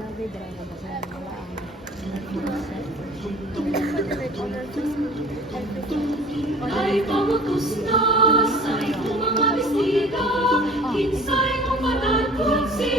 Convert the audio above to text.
Nabi dry na ba sa wala ang Ay pamakus na sa iyong mga bisita, kinsay mo managkot si